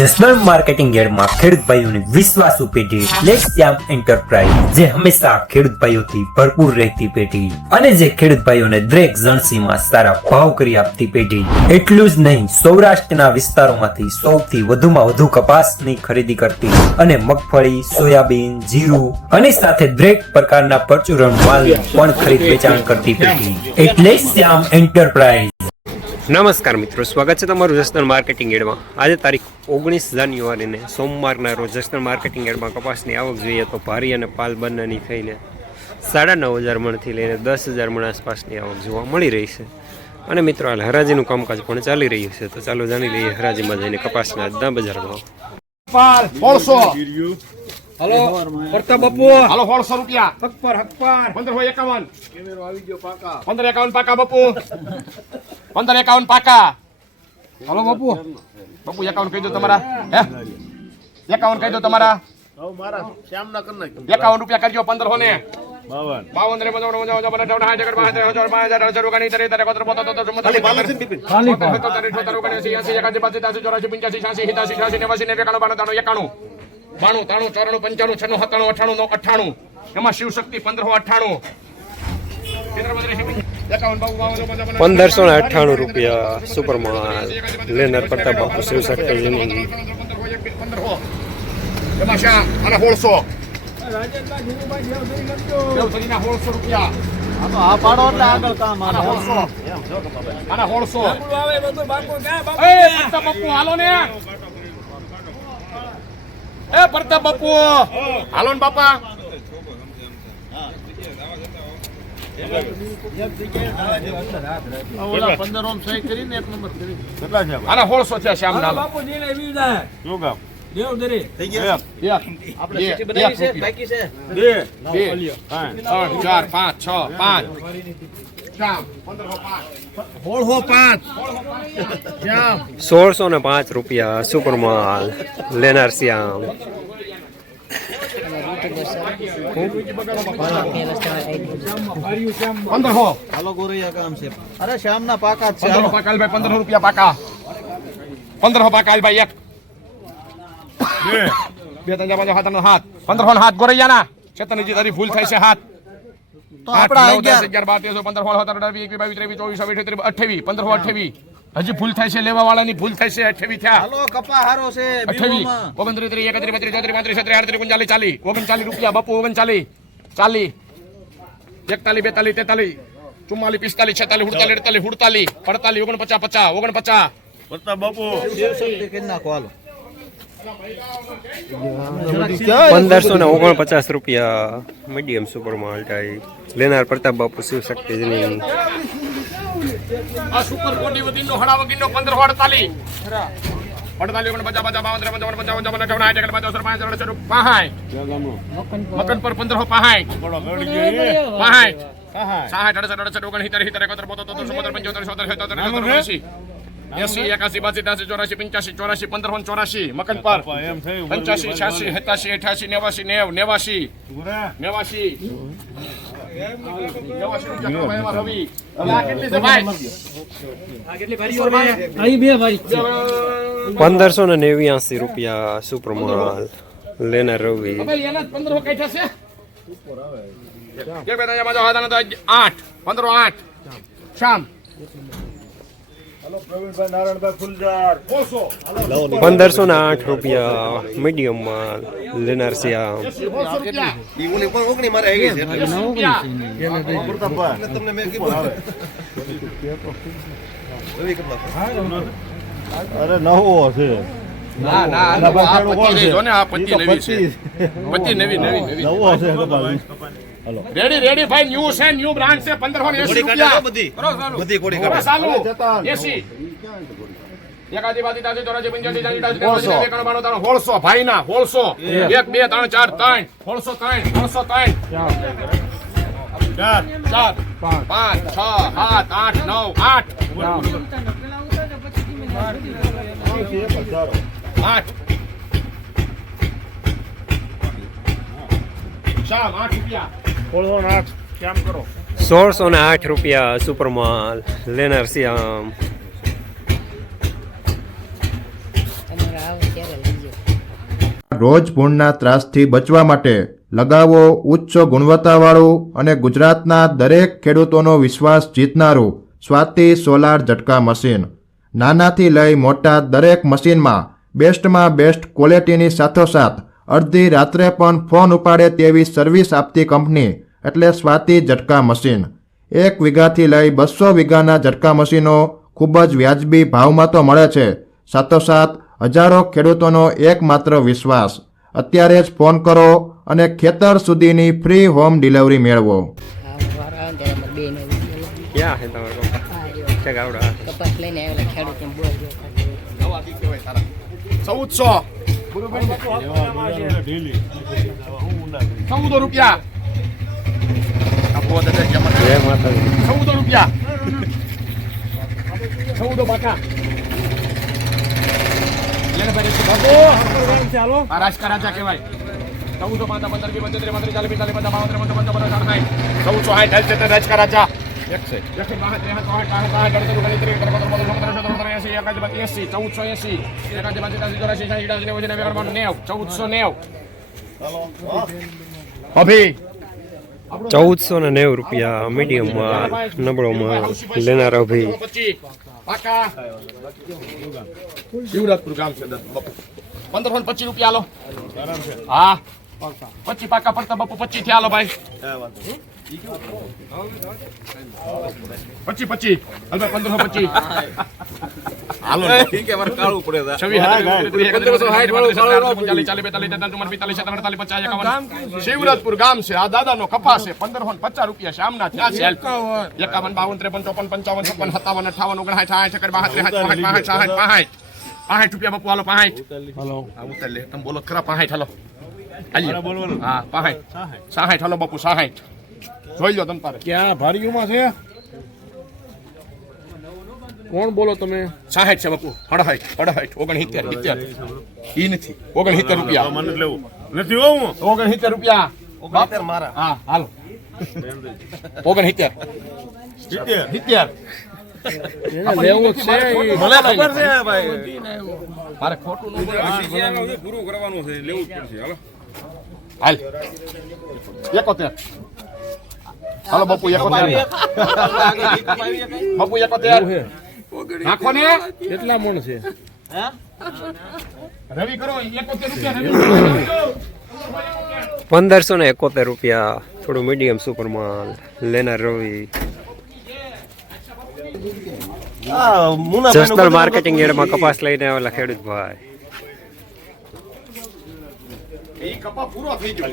Jasdan marketing યાર્ડમાં ખેડૂત ભાઈઓની વિશ્વાસુ પેઢી લેટ શ્યામ એન્ટરપ્રાઇઝ, જે હંમેશા ખેડૂત ભાઈઓથી ભરપૂર રહેતી પેઢી અને જે ખેડૂત ભાઈઓને દરેક જણસીમાં સારા ભાવ કરી આપતી પેઢી। એટલું જ નહીં, સૌરાષ્ટ્રના વિસ્તારોમાંથી સૌથી વધુમાં વધુ કપાસની ખરીદી કરતી અને મગફળી, સોયાબીન, જીરું અને સાથે દરેક પ્રકારના પરચુરણ માલ પણ ખરીદ વેચાણ કરતી પેઢી એટલે શ્યામ એન્ટરપ્રાઇઝ। નમસ્કાર મિત્રો, સ્વાગત છે તમારું જસદણ માર્કેટિંગ યાર્ડમાં। આજે તારીખ 19 જાન્યુઆરીને સોમવારના રોજ જસદણ માર્કેટિંગ યાર્ડમાં કપાસની આવક જોઈએ તો ભારી અને પાલ બંનેની થઈને 9,500 મણથી લઈને 10,000 મણ આસપાસની આવક જોવા મળી રહી છે। અને મિત્રો હાલ હરાજીનું કામકાજ પણ ચાલી રહ્યું છે, તો ચાલો જાણી લઈએ હરાજીમાં જઈને કપાસના આજના બજાર ભાવ। હલો પ્રતાપ બાપુ, હાલો 100 રૂપિયા હક પર 1551 કેમેરો આવી ગયો પાકા 1551 પાકા બાપુ 1551 પાકા। હાલો બાપુ 51 કહી દો તમારા, હે 51 કહી દો તમારા, હવે મારા શ્યામના કર નાખ 51 રૂપિયા કરજો 1500 ને 52 એમાં શિવશક્તિ 1598 રૂપિયા સુપર માલ લેનાર પ્રતાપ બાપુ શિવશક્તિ એમાં શા અને 1600 રૂપિયા આ પાડો એટલે આગળ કામ આના 1600 બાપુ હાલો ને, એ પ્રતાપ બાપુ હાલો ને બાપા, ઓલા 15 ઓમ સહી કરીને એક નંબર કરી કેટલા છે આના 1600 છે શ્યામ ના બાપુ જીને એવી જાય શું કામ દેવ દરે થઈ ગયા આપણે સીટી બનાવી છે, બાકી છે 2 3 4 5 6 5 શ્યામ 1605 રૂપિયા સુપર માલ લેનાર શ્યામ। 1500 હાલો ગોરૈયા કામ છે, અરે શ્યામના પાકા છે 1500 પાકા ભાઈ 1500 રૂપિયા પાકા 1500 પાકા ભાઈ, એક બે ત્રણ ચાર પાંચ હાથ 1500 હાથ ગોરૈયાના ચેતનજી તારી ભૂલ થાય છે હાથ તો આપડા 11 12 13 15 16 17 18 20 22 23 24 25 1528 હજી ભૂલ થાય છે, લેવા વાળાની ભૂલ થાય છે, 28 થયા હાલો કપા હારો છે 28 29 31 32 33 34 35 36 39 રૂપિયા બાપુ 39 40 41 42 43 44 45 46 47 48 49 50 પ્રતાપ બાપુ શિવશક્તિ કરી નાખો હાલો 1549 રૂપિયા મીડિયમ સુપર માલ ટાઈપ લેનાર પ્રતાપ બાપુ શિવશક્તિ આ સુપર કોટી વધીનો હડા વગીનો 1548 48 મકન પર 1550 80 81 82 83 84 85 1584 મકન પર 85 86 87 88 89 1589 રૂપિયા સુપર માલ લેનાર રવિ। 1508 શામ 1508 રૂપિયા મીડિયમ માલ લેનાર શ્યામ। અરે નવો છે નવો છે રેડી ભાઈ, ન્યુ છે, ન્યુ બ્રાન્ડ છે 1580 રૂપિયા બધી કોડી કાઢો ચાલુ 80 એકાદી બાદી તાજી ચોરાજી પંચાજી જાજી તાજી 1600 ભાઈ ના 1600 1 2 3 4 3 4 5 6 7 8 9 8 શામ 8 રૂપિયા 1608 રૂપિયા સુપર માલ લેનાર શ્યામ। તમારા આવો ત્યારે રોજ ભૂણના ત્રાસથી બચવા માટે લગાવો ઉચ્ચ ગુણવત્તાવાળું અને ગુજરાતના દરેક ખેડૂતોનો વિશ્વાસ જીતનારું સ્વાતિ સોલાર ઝટકા મશીન. નાનાથી લઈ મોટા દરેક મશીનમાં બેસ્ટમાં બેસ્ટ ક્વોલિટીની સાથોસાથ અડધી રાત્રે પણ ફોન ઉપાડે તેવી સર્વિસ આપતી કંપની એટલે સ્વાતિ ઝટકા મશીન. 1 વીઘાથી લઈ 200 વીઘાના ઝટકા મશીનો ખૂબ જ વ્યાજબી ભાવમાં તો મળે છે, સાથોસાથ હજારો ખેડૂતોનો એકમાત્ર વિશ્વાસ. અત્યારે જ ફોન કરો અને ખેતર સુધીની ફ્રી હોમ ડિલિવરી મેળવો. ક્યાં છે તમારો પપ્પા? ક્યાં ગાવડા? કપાસ લઈને આવેલા ખેડૂત એમ બોલ 14 રૂપિયા. જય માતાજી. 14 રૂપિયા. 14 પાકા. લેને ભાઈ શું બાબો? આ રાજકારાજા કહેવાય. 14 5 15 20 25 30 40 50 55 રાજકારાજા. એક છે. 1490 રૂપિયા મીડિયમ માલ, નબળો માલ લેનારા ભાઈ. શિવરાજપુર ગામ છે 1525 રૂપિયા લો. હા 25 પાકા પડતા બાપુ 25 થયા લો ભાઈ. 25 હાલ ભાઈ 1525 હાલો ઠીક છે મારે કાળું પડે છે 26 શિવરાજપુર ગામ છે. આ દાદાનો કપાસ છે 1550 રૂપિયા શામના થયા છે. 51 52 53 54 55 57 58 59 60 રૂપિયા બાપુ હાલો 65 હાલો ઉતાર લે તમે બોલો ખરા 65 હાલો હા 65 હાલો બાપુ 60 જોઈ લો તમે તારે ક્યાં ભારીઓમાં છે? કોણ બોલો તમે? 60 છે બાપુ 68 69 ઈ નથી 69 રૂપિયા મને લેવું નથી હોવું 69 રૂપિયા મારા હા હાલો 69 લેવું છે મને ખબર છે ભાઈ મારે ખોટું ન પૂરું કરવાનું છે લેવું જ પડશે હાલો હાલ 71 હાલો બાપુ 71 બાપુ 71 નાખો ને કેટલા મણ છે? રવિ કરો 71 રૂપિયા રવિ 1571 રૂપિયા થોડું મીડિયમ સુપર માલ લેનાર રવિ. જસદણ માર્કેટિંગ યાર્ડમાં કપાસ લઈને આવેલા ખેડૂત ભાઈ. એ કપા પૂરો થઈ ગયો